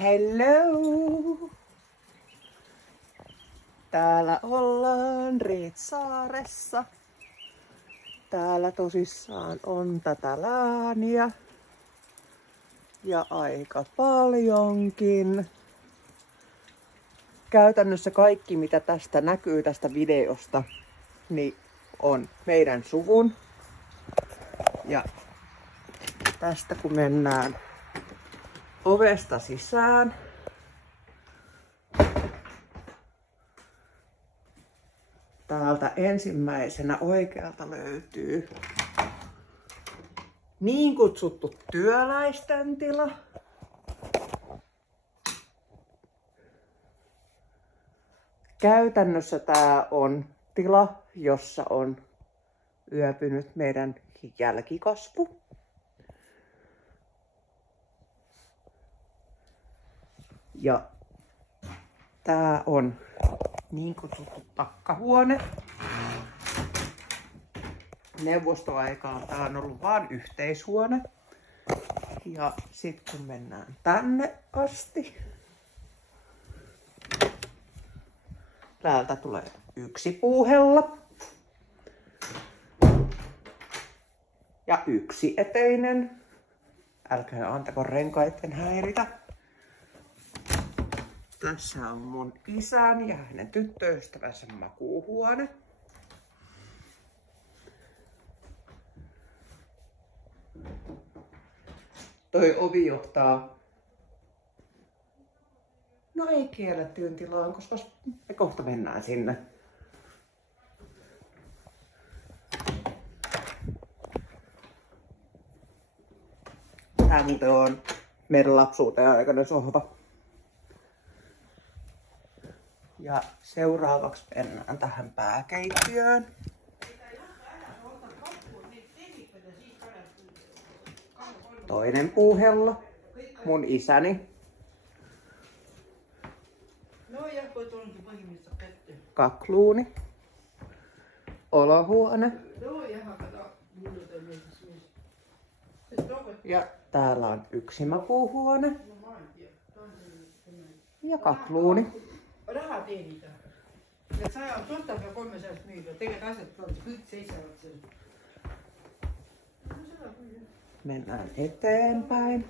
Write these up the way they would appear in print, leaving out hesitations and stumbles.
Hello! Täällä ollaan Rietsaaressa. Täällä tosissaan on tätä lääniä. Ja aika paljonkin. Käytännössä kaikki mitä tästä näkyy tästä videosta, niin on meidän suvun. Ja tästä kun mennään ovesta sisään, täältä ensimmäisenä oikealta löytyy niin kutsuttu työläisten tila. Käytännössä tää on tila, jossa on yöpynyt meidän jälkikasvu. Ja tää on niin kutsuttu takkahuone. Neuvostoaikaan tää on ollut vain yhteishuone. Ja sit kun mennään tänne asti, täältä tulee yksi puuhella. Ja yksi eteinen. Älkää antako renkaiden häiritä. Tässä on mun isän ja hänen tyttöystävänsä makuuhuone. Toi ovi johtaa, no ei kiellettyyn tilaan, koska me kohta mennään sinne. Tää muuten on meidän lapsuuteen aikainen sohva. Ja seuraavaksi mennään tähän pääkeittiöön. Toinen puuhello, mun isäni. Kakluuni. Olohuone. Ja täällä on yksi makuuhuone. Ja kakluuni. Raha teenitään. Ja 100 ja 300 myytyä. Tekevät asiat kõik seisavad seal. Mennään eteenpäin.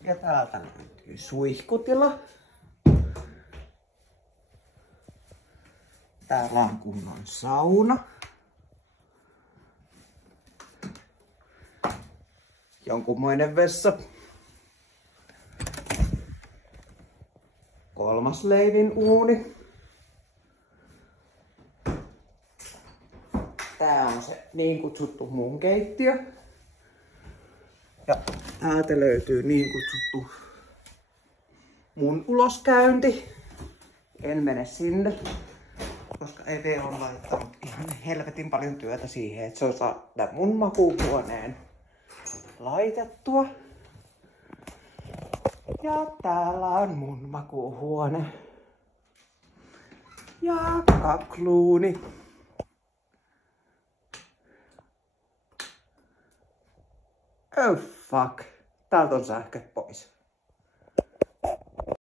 Ja täältä löytyy suihkutila. Täällä on kunnon sauna. Jonkunmoinen vessa. Kolmas leivin uuni. Tää on se niin kutsuttu mun keittiö. Ja täältä löytyy niin kutsuttu mun uloskäynti. En mene sinne, koska Eve on laittanut ihan helvetin paljon työtä siihen, että se osaa tämän mun makuuhuoneen laitettua. Ja täällä on mun makuuhuone. Ja kakluuni. Oh fuck. Täältä on sähköt pois.